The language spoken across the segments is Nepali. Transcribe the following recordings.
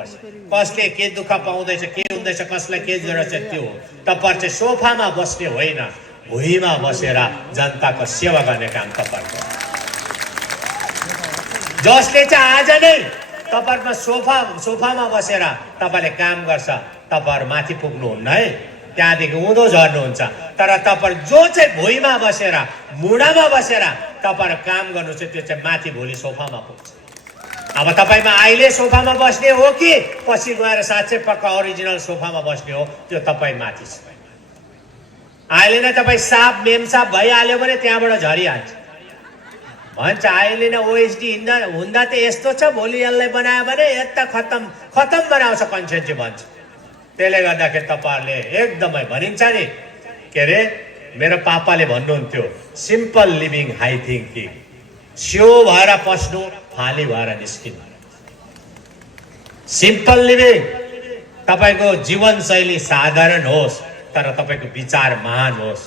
कसले के दुःख पाउँदैछ, के हुँदैछ, कसलाई के जरुरत छ त्यो हो। तपाईहरु चाहिँ सोफामा बस्ने होइन, भुइँमा बसेर जनताको सेवा गर्ने काम तपाईहरुको। जसले चाहिँ आज नै तपाईहरुमा सोफामा बसेर तपाईले काम गर्छ, तपाईहरु माथि पुग्नुहुन्न है, त्यहाँदेखि उँधो झर्नुहुन्छ। तर तपाईहरु जो चाहिँ भुइँमा बसेर, मुढामा बसेर तपाईहरु काम गर्नु छ, त्यो चाहिँ माथि भोलि सोफामा पुग्छ। अब तपाईमा अहिले सोफामा बस्ने हो कि पछि गएर साँच्चै पक्का ओरिजिनल सोफामा बस्ने हो, त्यो तपाई माथि छ। अहिले नै तपाई साप मेमसाप भइहाल्यो भने त्यहाँबाट झरिहाल्छ भन्छ। अहिले नै ओएसडी हुँदा त यस्तो छ, भोलि यसलाई बनायो भने यता खतम बनाउँछ कन्सेन्ट्री भन्छ। त्यसले गर्दाखेरि तपाईहरुले एकदमै भनिन्छ नि, के अरे मेरो पापाले भन्नुहुन्थ्यो, सिम्पल लिभिङ हाई थिङ्किङ, स्यो भएर पस्नु, फाली भएर निस्किनु। सिम्पल लिभिङ, तपाईको जीवनशैली साधारण होस् तर तपाईको विचार महान होस्।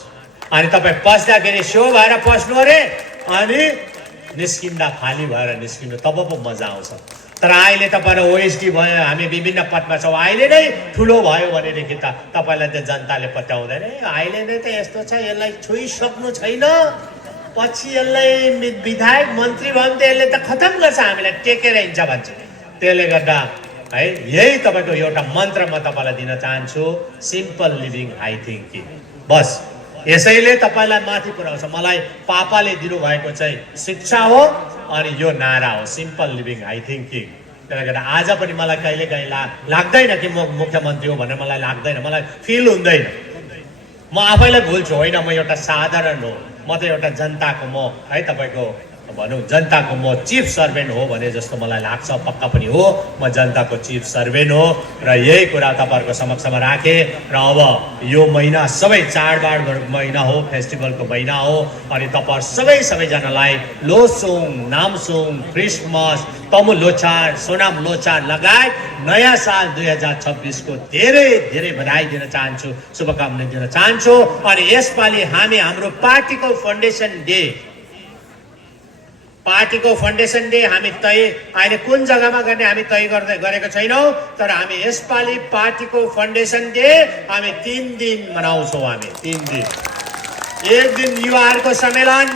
अनि तपाई पस्दाखेरि स्यो भएर पस्नु अरे, अनि निस्किँदा फाली भएर निस्किनु, तब पो मजा आउँछ। तर अहिले तपाईहरु ओएसडी भयो, हामी विभिन्न पदमा छौँ, अहिले नै ठुलो भयो भनेदेखि त तपाईलाई त जनताले पत्याउँदैन। अहिले नै त यस्तो छ, यसलाई छोइसक्नु छैन, पछि यसलाई विधायक मन्त्री भयो भने त यसले त खतम गर्छ, हामीलाई टेकेर हिँड्छ भन्छ। त्यसले गर्दा है, यही तपाईको एउटा मन्त्र म तपाईलाई दिन चाहन्छु, सिम्पल लिभिङ हाई थिङ्किङ। बस यसैले तपाईलाई माथि पुर्याउँछ। मलाई पापाले दिनुभएको चाहिँ शिक्षा हो अनि यो नारा हो, सिम्पल लिभिङ हाई थिङ्किङ। त्यसले गर्दा आज पनि मलाई कहिलेकाहीँ लाग्दैन कि म मुख्यमन्त्री हो भनेर, मलाई लाग्दैन, मलाई फिल हुँदैन। म आफैलाई भुल्छु, होइन म एउटा साधारण हो, म त एउटा जनताको म है तपाईको भनौँ जनताको म चिफ सर्भेन्ट हो भने जस्तो मलाई लाग्छ। पक्का पनि हो, म जनताको चिफ सर्भेन्ट हो। र यही कुरा तपाईहरुको समक्षमा राखेँ। र अब यो महिना सबै चाडबाड महिना हो, फेस्टिभलको महिना हो, अनि तपाईहरु सबैजनालाई लोसुङ, नामसुङ, क्रिसमस, तमु लोछार, सोनाम लोछार लगायत नयाँ साल 2026 को धेरै बधाई दिन चाहन्छु, शुभकामना दिन चाहन्छु। अनि यसपालि हामी हाम्रो पार्टीको फाउन्डेसन डे हामी तय अहिले कुन जग्गामा गर्ने हामी तय गरेको छैनौँ। तर हामी यसपालि पार्टीको फाउन्डेसन डे हामी 3 दिन मनाउँछौँ। हामी 3 दिन, एक दिन युवाहरूको सम्मेलन,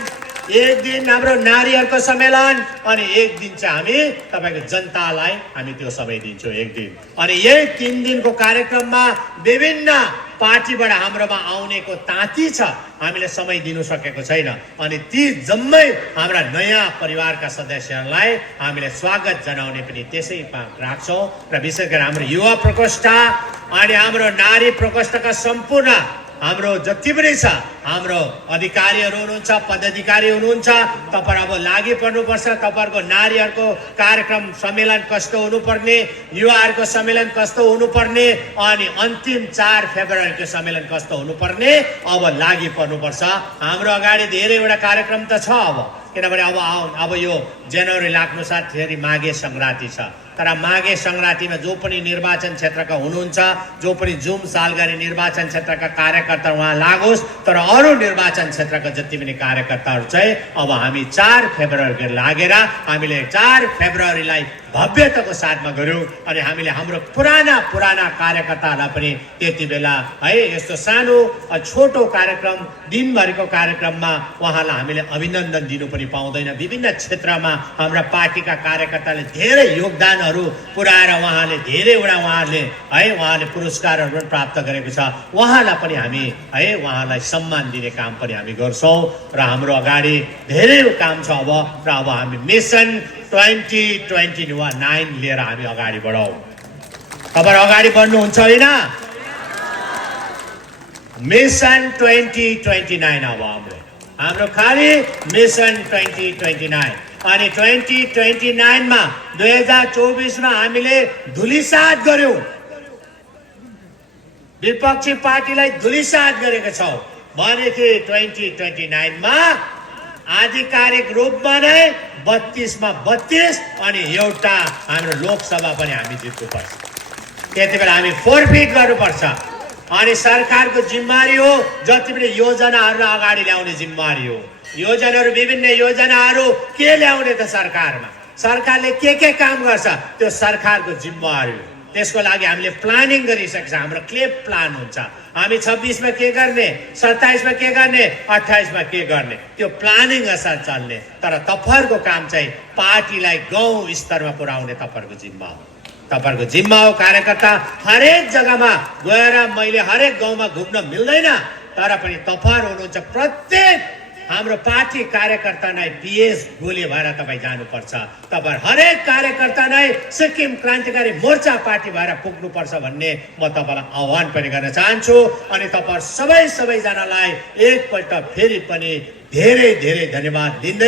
एक दिन हाम्रो नारीहरूको सम्मेलन, अनि एक दिन चाहिँ हामी तपाईको जनतालाई हामी त्यो समय दिन्छौँ, एक दिन। अनि यही 3 दिनको कार्यक्रममा विभिन्न पार्टीबाट हाम्रोमा आउनेको ताती छ, हामीले समय दिनु सकेको छैन। अनि ती जम्मै हाम्रा नयाँ परिवारका सदस्यहरूलाई हामीले स्वागत जनाउने पनि त्यसैमा राख्छौँ। र विशेष गरी हाम्रो युवा प्रकोष्ठ अनि हाम्रो नारी प्रकोष्ठका सम्पूर्ण हाम्रो जति पनि छ, हाम्रो अधिकारीहरू हुनुहुन्छ, पदाधिकारी हुनुहुन्छ, तपाईहरु अब लागि पर्नुपर्छ। तपाईहरुको नारीहरूको कार्यक्रम सम्मेलन कस्तो हुनुपर्ने, युवाहरूको सम्मेलन कस्तो हुनुपर्ने, अनि अन्तिम 4 फेब्रुअरीको सम्मेलन कस्तो हुनुपर्ने, अब लागि पर्नुपर्छ। हाम्रो अगाडि धेरैवटा कार्यक्रम त छ अब, किनभने अब यो जनवरी लाग्नु साथ फेरि माघे संक्रान्ति छ। तर माघे संक्रान्तिमा जो पनि निर्वाचन क्षेत्रका हुनुहुन्छ, जो पनि जुम सालगढी निर्वाचन क्षेत्रका कार्यकर्ता उहाँ लागोस्। तर अरू निर्वाचन क्षेत्रका जति पनि कार्यकर्ताहरू चाहिँ अब हामी 4 फेब्रुअरी लागेर हामीले 4 फेब्रुअरीलाई भव्यताको साथमा गर्यौं। अनि हामीले हाम्रो पुराना कार्यकर्ताहरूलाई पनि त्यति बेला है यस्तो सानो छोटो कार्यक्रम, दिनभरिको कार्यक्रममा उहाँलाई हामीले अभिनन्दन दिनु पनि पाउँदैन। विभिन्न क्षेत्रमा हाम्रा पार्टीका कार्यकर्ताले धेरै योगदानहरू पुर्याएर उहाँले पुरस्कारहरू पनि प्राप्त गरेको छ। उहाँलाई पनि हामी है उहाँलाई सम्मान दिने काम पनि हामी गर्छौँ। र हाम्रो अगाडि धेरै काम छ अब। र अब हामी मिसन 2029 लिएर हामी अगाडि बढौँ। तपाईहरु अगाडि बढ्नुहुन्छ होइन? मिसन 2029 अब हाम्रो खाली मिसन 2029। अनि 2029 मा 2024 मा हामीले धुलिसात गर्यौं, विपक्षी पार्टीलाई धुलिसात गरेका छौं भनेको 2029 मा आधिकारिक रूपमा नै 32 मा 32 अनि एउटा हाम्रो लोकसभा पनि हामी जित्नुपर्छ। त्यति बेला हामी फोरफिट गर्नुपर्छ। अनि सरकारको जिम्मेवारी हो जति पनि योजनाहरूलाई अगाडि ल्याउने जिम्मेवारी हो। योजनाहरू विभिन्न योजनाहरू के ल्याउने त सरकारमा सरकारले के काम गर्छ त्यो सरकारको जिम्मेवारी हो। त्यसको लागि हामीले प्लानिङ गरिसकेको छ। हाम्रो क्लियर प्लान हुन्छ। हामी 26 मा के गर्ने, 27 मा के गर्ने, 28 मा के गर्ने, त्यो प्लानिङ अनुसार चल्ने। तर तपाईहरुको काम चाहिँ पार्टीलाई गाउँ स्तरमा पुर्याउने तपाईहरुको जिम्मा हो। तपाईहरुको जिम्मा हो। कार्यकर्ता हरेक जग्गामा गएर मैले हरेक गाउँमा घुम्न मिल्दैन, तर पनि तपाईहरु हुनुहुन्छ प्रत्येक हाम्रो पार्टी कार्यकर्ता नै पीएस गोले भएर तपाईँ जानुपर्छ। तपाईहरु हरेक कार्यकर्ता नै सिक्किम क्रान्तिकारी मोर्चा पार्टी भएर पुग्नुपर्छ भन्ने म तपाईलाई आह्वान पनि गर्न चाहन्छु। अनि तपाईहरु सबैजनालाई एकपल्ट फेरि पनि धेरै धेरै धन्यवाद दिँदै